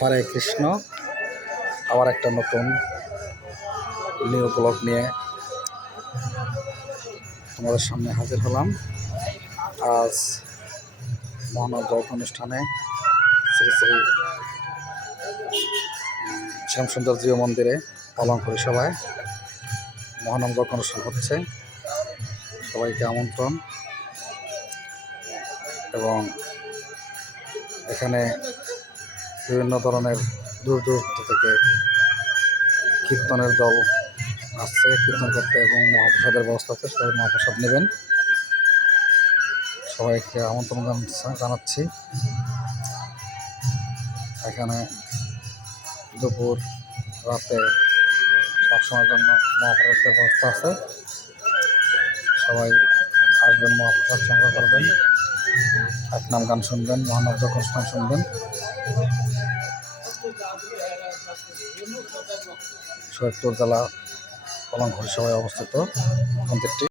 হরে কৃষ্ণ। আবার একটা নতুন নিউ ব্লগ নিয়ে তোমাদের সামনে হাজির হলাম। আজ মহানব অনুষ্ঠানে শ্রী শ্রী শ্যামসুন্দর জিও মন্দিরে অলঙ্কারী সভায় মহানব অনুষ্ঠান হচ্ছে। সবাইকে আমন্ত্রণ। এবং এখানে বিভিন্ন ধরনের দূর দূরান্ত থেকে কীর্তনের দল আসছে কীর্তন করতে, এবং মহাপ্রসাদের ব্যবস্থা আছে। সবাই মহাপ্রসাদ নেবেন। সবাইকে আমন্ত্রণ জানাচ্ছি। এখানে দুপুর রাতে সবসময়ের জন্য মহাপ্রসাদের ব্যবস্থা আছে। সবাই আসবেন, মহাপ্রসাদ সংগ্রহ করবেন, এক নাম গান শুনবেন, মহানব অনুষ্ঠান শুনবেন। শরীয়তপুর জেলা অলঙ্কারী সভায় অবস্থিত মন্দিরটি।